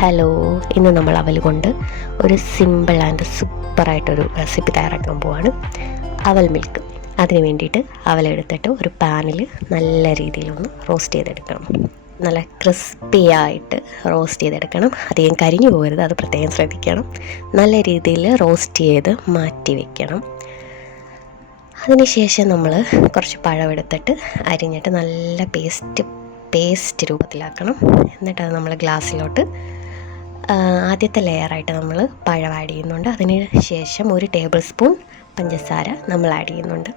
Hello, ഇന്ന് നമ്മൾ അവൽ കൊണ്ട് ഒരു സിമ്പിൾ ആൻഡ് സൂപ്പറായിട്ടൊരു റെസിപ്പി തയ്യാറാക്കാൻ പോവാണ്. അവൽ മിൽക്ക്. അതിന് വേണ്ടിയിട്ട് അവലെടുത്തിട്ട് ഒരു പാനിൽ നല്ല രീതിയിലൊന്ന് റോസ്റ്റ് ചെയ്തെടുക്കണം. നല്ല ക്രിസ്പി ആയിട്ട് റോസ്റ്റ് ചെയ്തെടുക്കണം. അധികം കരിഞ്ഞു പോകരുത്, അത് പ്രത്യേകം ശ്രദ്ധിക്കണം. നല്ല രീതിയിൽ റോസ്റ്റ് ചെയ്ത് മാറ്റി വയ്ക്കണം. അതിനുശേഷം നമ്മൾ കുറച്ച് പഴം എടുത്തിട്ട് അരിഞ്ഞിട്ട് നല്ല പേസ്റ്റ് രൂപത്തിലാക്കണം. എന്നിട്ട് അത് നമ്മൾ ഗ്ലാസ്സിലോട്ട് ആദ്യത്തെ ലെയറായിട്ട് നമ്മൾ പഴം ആഡ് ചെയ്യുന്നുണ്ട്. അതിന് ശേഷം 1 ടേബിൾ സ്പൂൺ പഞ്ചസാര നമ്മൾ ആഡ് ചെയ്യുന്നുണ്ട്.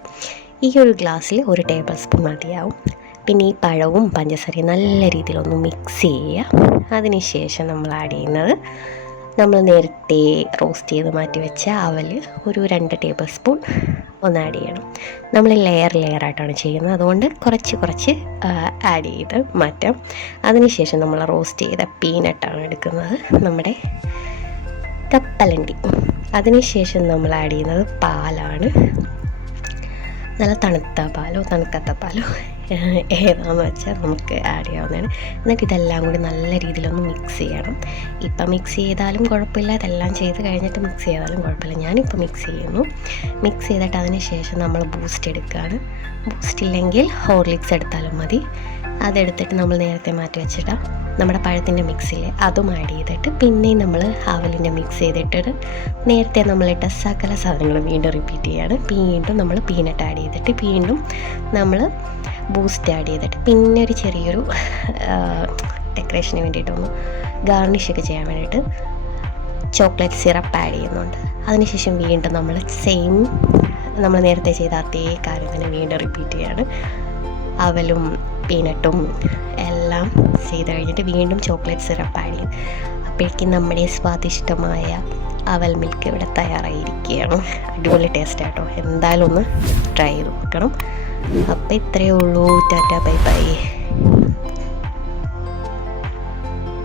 ഈ ഒരു ഗ്ലാസ്സിൽ 1 ടേബിൾ സ്പൂൺ മതിയാവും. പിന്നെ ഈ പഴവും പഞ്ചസാരയും നല്ല രീതിയിലൊന്ന് മിക്സ് ചെയ്യുക. അതിന് ശേഷം നമ്മൾ ആഡ് ചെയ്യുന്നത് നമ്മൾ നേരത്തെ റോസ്റ്റ് ചെയ്ത് മാറ്റി വെച്ച അവൽ ഒരു 2 ടേബിൾ സ്പൂൺ ഒന്ന് ആഡ് ചെയ്യണം. നമ്മൾ ലെയറായിട്ടാണ് ചെയ്യുന്നത്, അതുകൊണ്ട് കുറച്ച് ആഡ് ചെയ്ത് മാറ്റാം. അതിനുശേഷം നമ്മൾ റോസ്റ്റ് ചെയ്ത പീനട്ടാണ് എടുക്കുന്നത്, നമ്മുടെ കപ്പലണ്ടി. അതിനുശേഷം നമ്മൾ ആഡ് ചെയ്യുന്നത് പാലാണ്. നല്ല തണുത്ത പാലോ തണുക്കാത്ത പാലോ ഏതാണെന്ന് വെച്ചാൽ നമുക്ക് ആഡ് ചെയ്യാവുന്നതാണ്. എന്നിട്ട് ഇതെല്ലാം കൂടി നല്ല രീതിയിലൊന്ന് മിക്സ് ചെയ്യണം. ഇപ്പം മിക്സ് ചെയ്താലും കുഴപ്പമില്ല, ഇതെല്ലാം ചെയ്ത് കഴിഞ്ഞിട്ട് മിക്സ് ചെയ്താലും കുഴപ്പമില്ല. ഞാനിപ്പോൾ മിക്സ് ചെയ്യുന്നു. മിക്സ് ചെയ്തിട്ട് അതിന് ശേഷം നമ്മൾ ബൂസ്റ്റ് എടുക്കുകയാണ്. ബൂസ്റ്റ് ഇല്ലെങ്കിൽ ഹോർലിക്സ് എടുത്താലും മതി. അതെടുത്തിട്ട് നമ്മൾ നേരത്തെ മാറ്റി വെച്ചിട്ട് നമ്മുടെ പഴത്തിൻ്റെ മിക്സിൽ അതും ആഡ് ചെയ്തിട്ട് പിന്നെയും നമ്മൾ അവലിൻ്റെ മിക്സ് ചെയ്തിട്ട് നേരത്തെ നമ്മളിട്ട സകല സാധനങ്ങൾ വീണ്ടും റിപ്പീറ്റ് ചെയ്യാണ്. വീണ്ടും നമ്മൾ പീനട്ട് ആഡ് ചെയ്തിട്ട് വീണ്ടും നമ്മൾ ബൂസ്റ്റ് ആഡ് ചെയ്തിട്ട് പിന്നെ ഒരു ചെറിയൊരു ഡെക്കറേഷന് വേണ്ടിയിട്ടൊന്ന് ഗാർണിഷൊക്കെ ചെയ്യാൻ വേണ്ടിയിട്ട് ചോക്ലേറ്റ് സിറപ്പ് ആഡ് ചെയ്യുന്നുണ്ട്. അതിനുശേഷം വീണ്ടും നമ്മൾ നേരത്തെ ചെയ്ത അതേ കാര്യം തന്നെ വീണ്ടും റിപ്പീറ്റ് ചെയ്യാണ്. അവലും പീനട്ടും എല്ലാം ചെയ്ത് കഴിഞ്ഞിട്ട് വീണ്ടും ചോക്ലേറ്റ് സിറപ്പ് ആഡ് ചെയ്യും. അപ്പോഴേക്കും നമ്മുടെ സ്വാദിഷ്ടമായ അവൽ മിൽക്ക് ഇവിടെ തയ്യാറായിരിക്കുകയാണ്. അടിപൊളി ടേസ്റ്റ് ആട്ടോ, എന്തായാലും ഒന്ന് ട്രൈ ചെയ്ത് നോക്കണം. അപ്പോൾ ഇത്രയേ ഉള്ളൂ. Tata, bye bye.